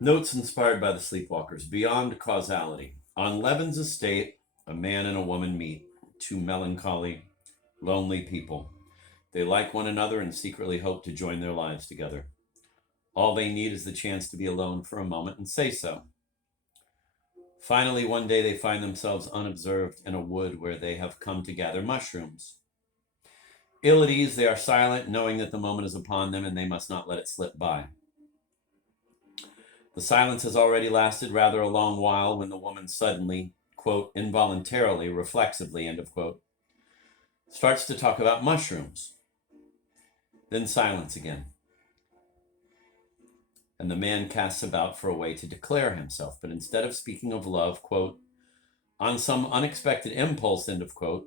Notes inspired by the Sleepwalkers. Beyond causality. On Levin's estate, a man and a woman meet. Two melancholy, lonely people. They like one another and secretly hope to join their lives together. All they need is the chance to be alone for a moment and say so. Finally, one day they find themselves unobserved in a wood where they have come to gather mushrooms. Ill at ease, they are silent, knowing that the moment is upon them and they must not let it slip by. The silence has already lasted rather a long while when the woman suddenly, quote, involuntarily, reflexively, end of quote, starts to talk about mushrooms. Then silence again. And the man casts about for a way to declare himself. But instead of speaking of love, quote, on some unexpected impulse, end of quote,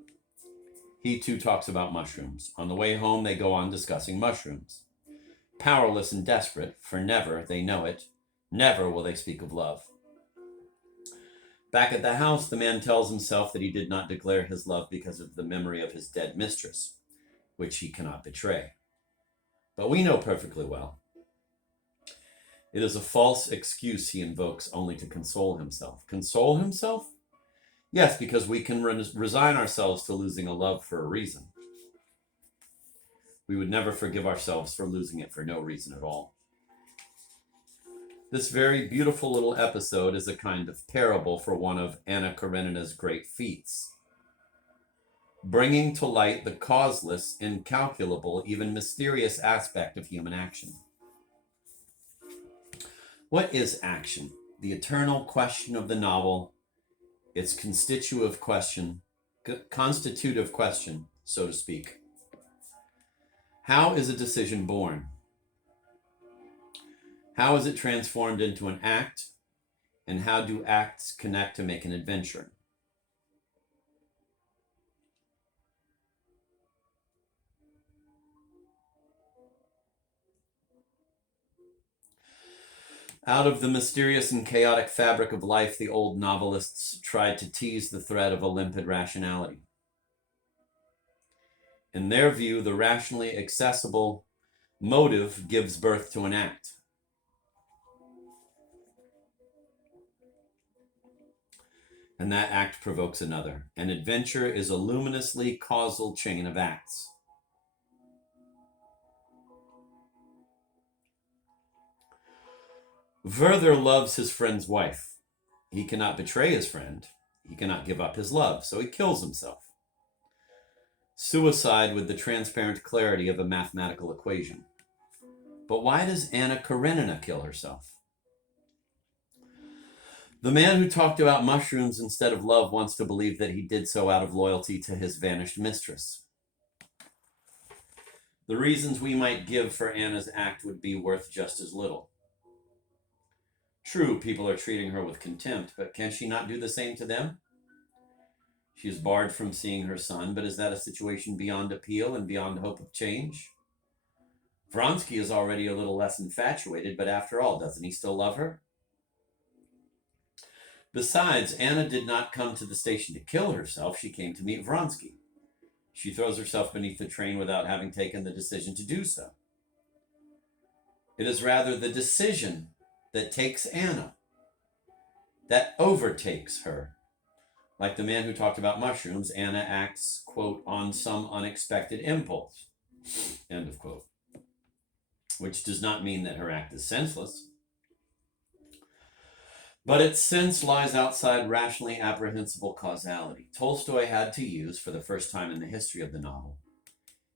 he too talks about mushrooms. On the way home, they go on discussing mushrooms. Powerless and desperate, for never, they know it, never will they speak of love. Back at the house, the man tells himself that he did not declare his love because of the memory of his dead mistress, which he cannot betray. But we know perfectly well it is a false excuse he invokes only to console himself. Console himself? Yes, because we can resign ourselves to losing a love for a reason. We would never forgive ourselves for losing it for no reason at all. This very beautiful little episode is a kind of parable for one of Anna Karenina's great feats, bringing to light the causeless, incalculable, even mysterious aspect of human action. What is action? The eternal question of the novel, its constitutive question, so to speak. How is a decision born? How is it transformed into an act? And how do acts connect to make an adventure? Out of the mysterious and chaotic fabric of life, the old novelists tried to tease the thread of a limpid rationality. In their view, the rationally accessible motive gives birth to an act. And that act provokes another. An adventure is a luminously causal chain of acts. Werther loves his friend's wife. He cannot betray his friend. He cannot give up his love, so he kills himself. Suicide with the transparent clarity of a mathematical equation. But why does Anna Karenina kill herself? The man who talked about mushrooms instead of love wants to believe that he did so out of loyalty to his vanished mistress. The reasons we might give for Anna's act would be worth just as little. True, people are treating her with contempt, but can she not do the same to them? She is barred from seeing her son, but is that a situation beyond appeal and beyond hope of change? Vronsky is already a little less infatuated, but after all, doesn't he still love her? Besides, Anna did not come to the station to kill herself. She came to meet Vronsky. She throws herself beneath the train without having taken the decision to do so. It is rather the decision that takes Anna, that overtakes her. Like the man who talked about mushrooms, Anna acts, quote, on some unexpected impulse, end of quote. Which does not mean that her act is senseless. But its sense lies outside rationally apprehensible causality. Tolstoy had to use, for the first time in the history of the novel,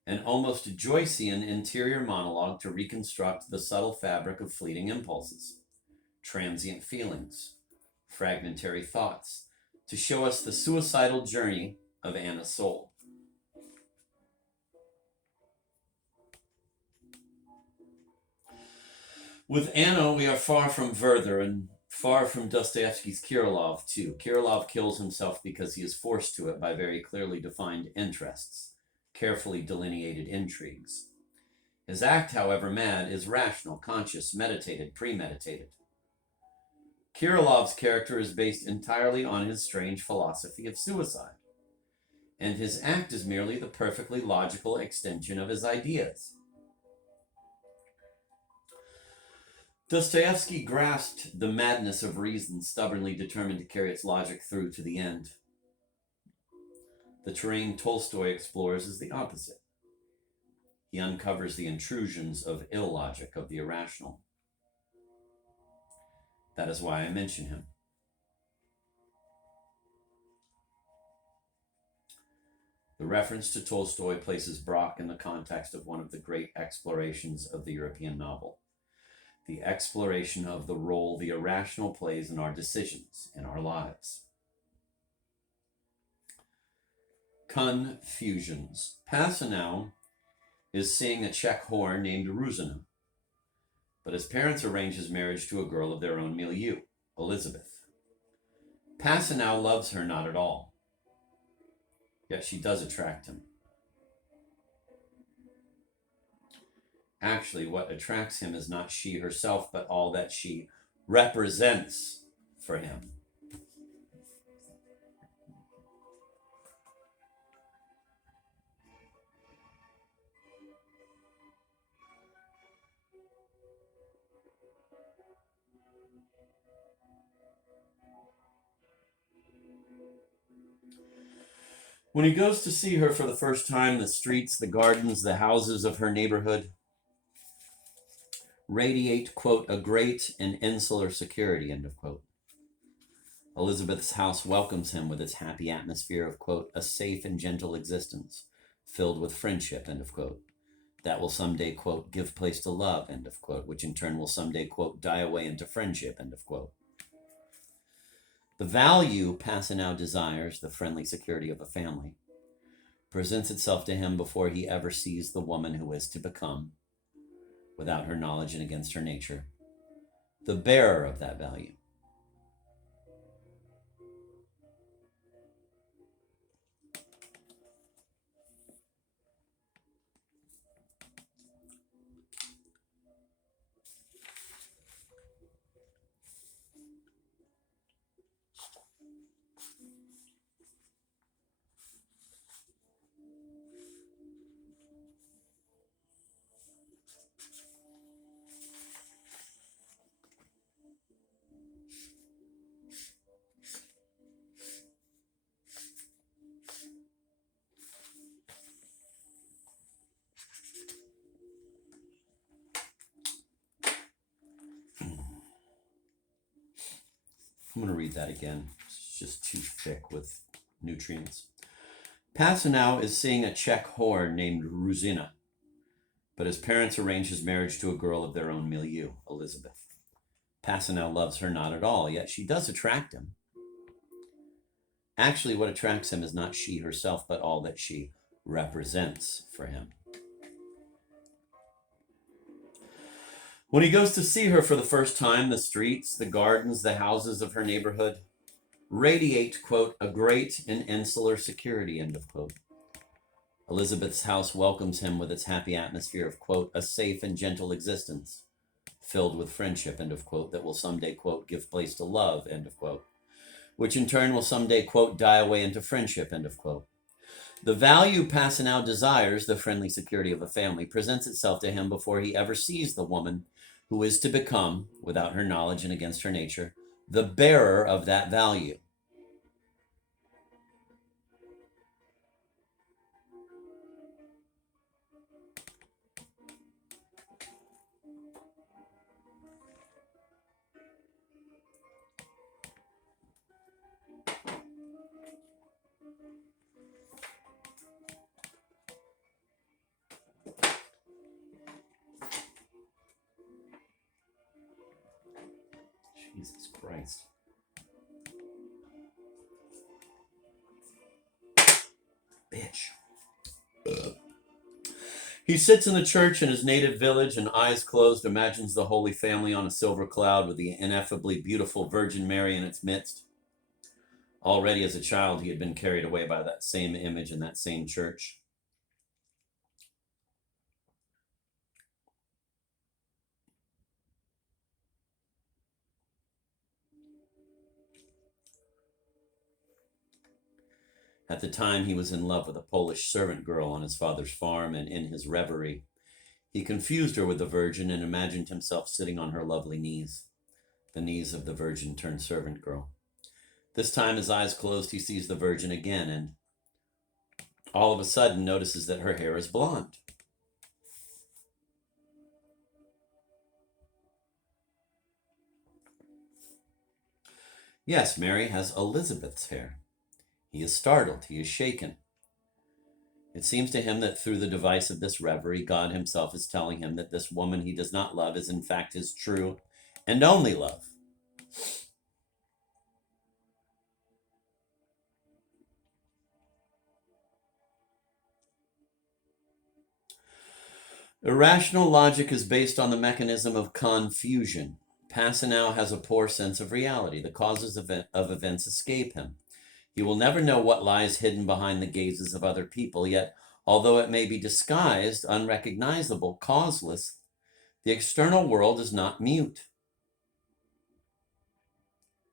an almost Joycean interior monologue to reconstruct the subtle fabric of fleeting impulses, transient feelings, fragmentary thoughts, to show us the suicidal journey of Anna's soul. With Anna, we are far from Werther and far from Dostoevsky's Kirillov, too. Kirillov kills himself because he is forced to it by very clearly defined interests, carefully delineated intrigues. His act, however mad, is rational, conscious, meditated, premeditated. Kirillov's character is based entirely on his strange philosophy of suicide, and his act is merely the perfectly logical extension of his ideas. Dostoevsky grasped the madness of reason, stubbornly determined to carry its logic through to the end. The terrain Tolstoy explores is the opposite. He uncovers the intrusions of illogic, of the irrational. That is why I mention him. The reference to Tolstoy places Brock in the context of one of the great explorations of the European novel, the exploration of the role the irrational plays in our decisions, in our lives. Confusions. Passanau is seeing a Czech whore named Ruzina, but his parents arrange his marriage to a girl of their own milieu, Elizabeth. Passanau loves her not at all, yet she does attract him. Actually, what attracts him is not she herself, but all that she represents for him. When he goes to see her for the first time, the streets, the gardens, the houses of her neighborhood radiate, quote, a great and insular security, end of quote. Elizabeth's house welcomes him with its happy atmosphere of, quote, a safe and gentle existence filled with friendship, end of quote. That will someday, quote, give place to love, end of quote, which in turn will someday, quote, die away into friendship, end of quote. The value Passanau desires, the friendly security of a family, presents itself to him before he ever sees the woman who is to become, without her knowledge and against her nature, the bearer of that value. I'm going to read that again. It's just too thick with nutrients. Passanau is seeing a Czech whore named Ruzina, but his parents arrange his marriage to a girl of their own milieu, Elizabeth. Passanau loves her not at all, yet she does attract him. Actually, what attracts him is not she herself, but all that she represents for him. When he goes to see her for the first time, the streets, the gardens, the houses of her neighborhood radiate, quote, a great and insular security, end of quote. Elizabeth's house welcomes him with its happy atmosphere of, quote, a safe and gentle existence filled with friendship, end of quote, that will someday, quote, give place to love, end of quote, which in turn will someday, quote, die away into friendship, end of quote. The value Passanau desires, the friendly security of a family, presents itself to him before he ever sees the woman who is to become, without her knowledge and against her nature, the bearer of that value. Jesus Christ. Bitch. He sits in the church in his native village and, eyes closed, imagines the Holy Family on a silver cloud with the ineffably beautiful Virgin Mary in its midst. Already as a child, he had been carried away by that same image in that same church. At the time, he was in love with a Polish servant girl on his father's farm, and in his reverie, He confused her with the Virgin and imagined himself sitting on her lovely knees, the knees of the Virgin turned servant girl. This time, his eyes closed, he sees the Virgin again and all of a sudden notices that her hair is blonde. Yes, Mary has Elizabeth's hair. He is startled. He is shaken. It seems to him that through the device of this reverie, God himself is telling him that this woman he does not love is in fact his true and only love. Irrational logic is based on the mechanism of confusion. Passanel has a poor sense of reality. The causes of events escape him. He will never know what lies hidden behind the gazes of other people, yet, although it may be disguised, unrecognizable, causeless, the external world is not mute.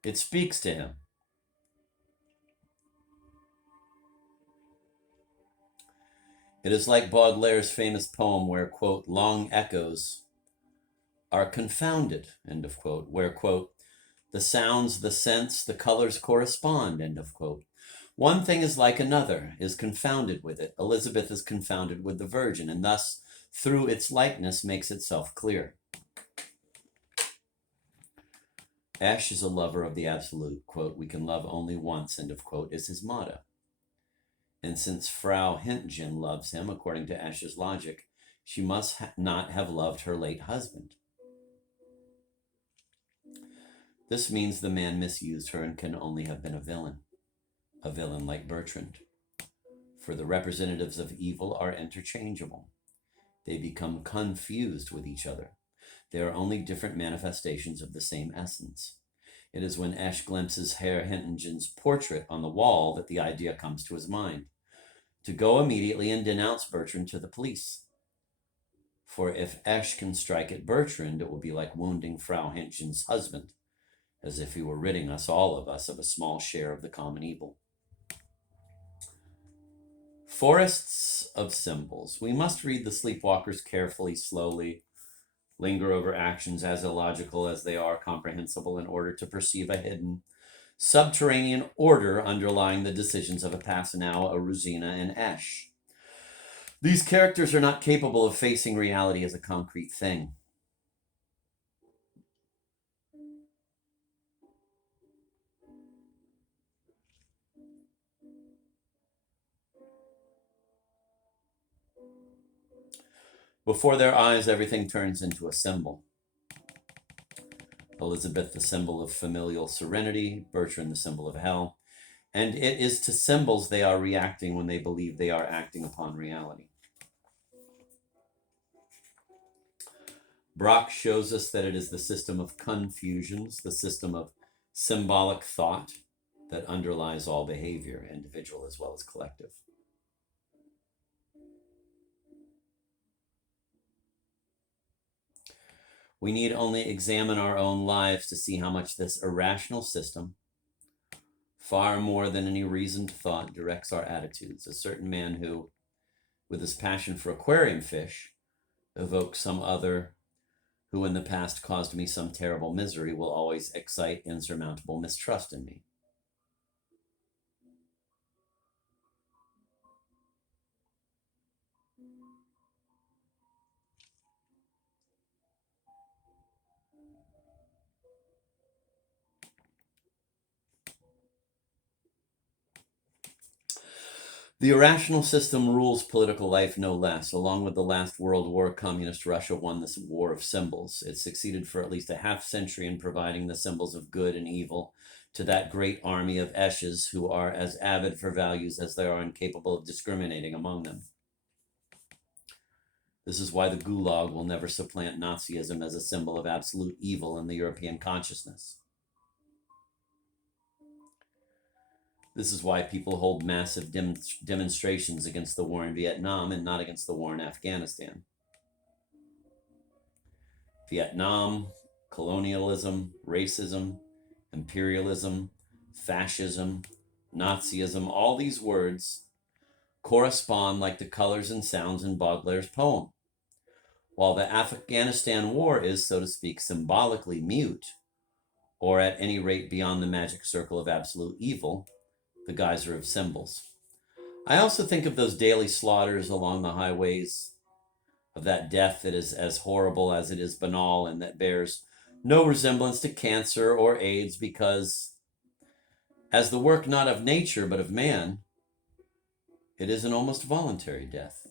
It speaks to him. It is like Baudelaire's famous poem where, quote, long echoes are confounded, end of quote, where, quote, the sounds, the sense, the colors correspond, end of quote. One thing is like another, is confounded with it. Elizabeth is confounded with the Virgin, and thus, through its likeness, makes itself clear. Esch is a lover of the absolute, quote, we can love only once, end of quote, is his motto. And since Frau Hintgen loves him, according to Esch's logic, she must not have loved her late husband. This means the man misused her and can only have been a villain like Bertrand. For the representatives of evil are interchangeable. They become confused with each other. They are only different manifestations of the same essence. It is when Esch glimpses Herr Hintgen's portrait on the wall that the idea comes to his mind, to go immediately and denounce Bertrand to the police. For if Esch can strike at Bertrand, it will be like wounding Frau Hintgen's husband, as if he were ridding us, all of us, of a small share of the common evil. Forests of symbols. We must read the Sleepwalkers carefully, slowly, linger over actions as illogical as they are comprehensible in order to perceive a hidden, subterranean order underlying the decisions of a Passanel, a Rosina, and Esch. These characters are not capable of facing reality as a concrete thing. Before their eyes, everything turns into a symbol. Elizabeth, the symbol of familial serenity, Bertrand, the symbol of hell. And it is to symbols they are reacting when they believe they are acting upon reality. Brock shows us that it is the system of confusions, the system of symbolic thought that underlies all behavior, individual as well as collective. We need only examine our own lives to see how much this irrational system, far more than any reasoned thought, directs our attitudes. A certain man who, with his passion for aquarium fish, evokes some other who in the past caused me some terrible misery, will always excite insurmountable mistrust in me. The irrational system rules political life no less. Along with the last World War, Communist Russia won this war of symbols. It succeeded for at least a half century in providing the symbols of good and evil to that great army of Esches who are as avid for values as they are incapable of discriminating among them. This is why the Gulag will never supplant Nazism as a symbol of absolute evil in the European consciousness. This is why people hold massive demonstrations against the war in Vietnam and not against the war in Afghanistan. Vietnam, colonialism, racism, imperialism, fascism, Nazism, all these words correspond like the colors and sounds in Baudelaire's poem. While the Afghanistan war is, so to speak, symbolically mute, or at any rate beyond the magic circle of absolute evil, the geyser of symbols. I also think of those daily slaughters along the highways, of that death that is as horrible as it is banal and that bears no resemblance to cancer or AIDS, because, as the work not of nature but of man, it is an almost voluntary death.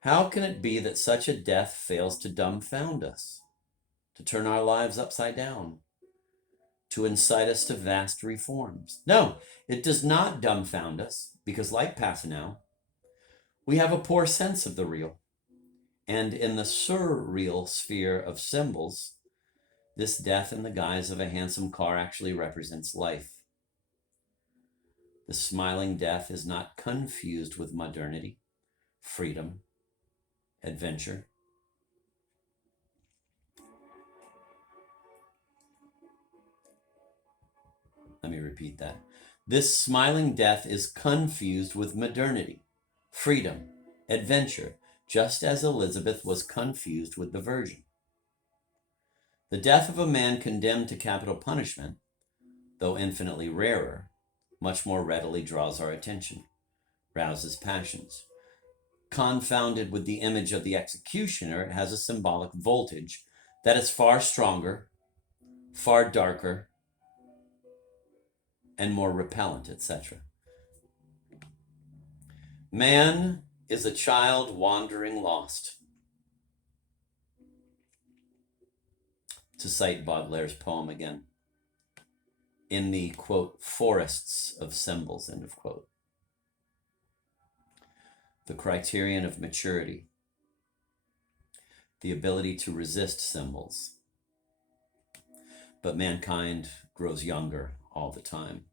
How can it be that such a death fails to dumbfound us, to turn our lives upside down, to incite us to vast reforms? No, it does not dumbfound us, because like Passanel, we have a poor sense of the real. And in the surreal sphere of symbols, this death in the guise of a handsome car actually represents life. The smiling death is not confused with modernity, freedom, adventure. Let me repeat that. This smiling death is confused with modernity, freedom, adventure, just as Elizabeth was confused with the Virgin. The death of a man condemned to capital punishment, though infinitely rarer, much more readily draws our attention, rouses passions. Confounded with the image of the executioner, it has a symbolic voltage that is far stronger, far darker, and more repellent, etc. Man is a child wandering lost, to cite Baudelaire's poem again, in the, quote, forests of symbols, end of quote. The criterion of maturity, the ability to resist symbols. But mankind grows younger all the time.